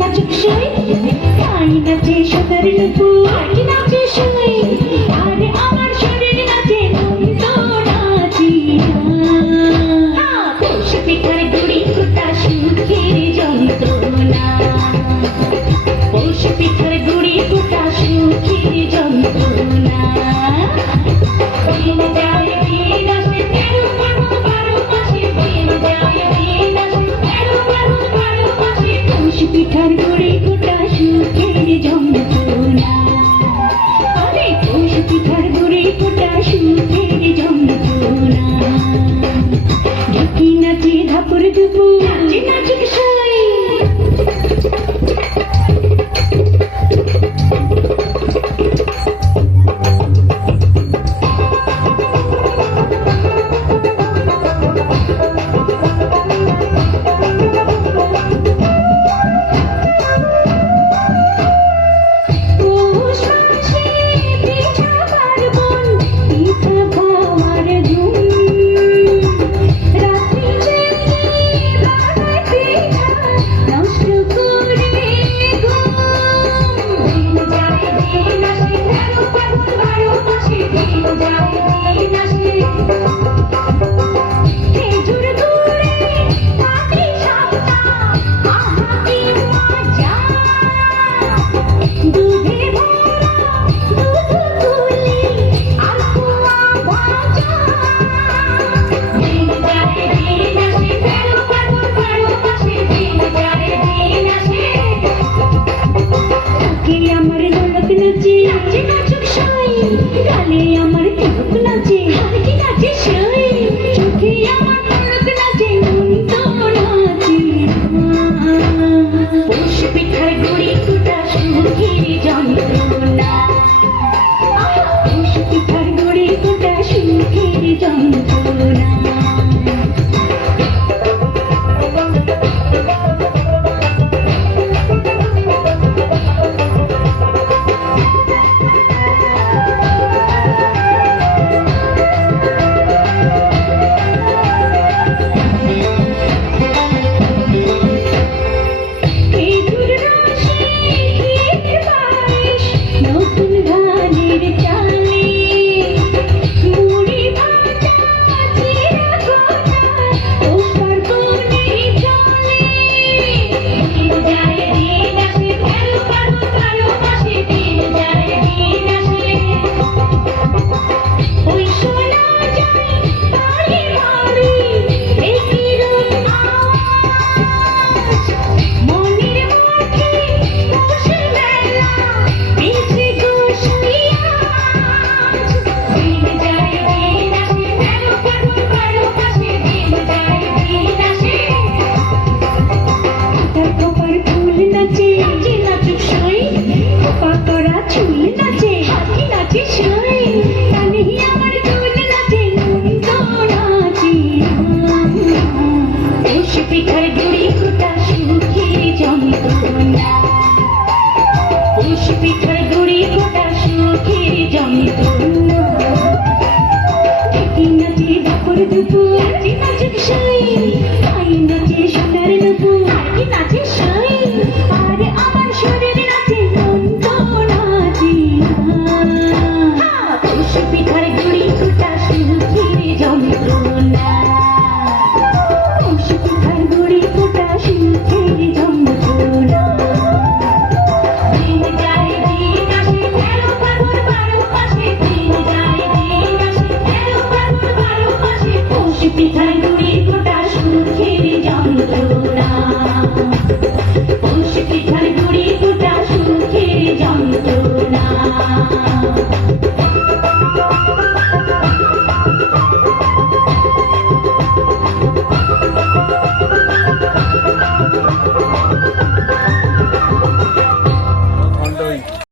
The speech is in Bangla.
নাচুক সই তাই নাচে সদর নুপুর নাচে সই আরে আমার শরীর নাচে তুমি তো নাচিয়া পৌষ পিঠার গুড়ি কুটা সুখের যন্ত্রণা পৌষ পিঠার গুড়ি কুটা সুখের যন্ত্রণা দিন যায় দিন আসে তেরো বারো বারো মাসে দিন যায় দিন আসে তেরো বারো বারো মাসে পৌষ পিঠার গুড়ি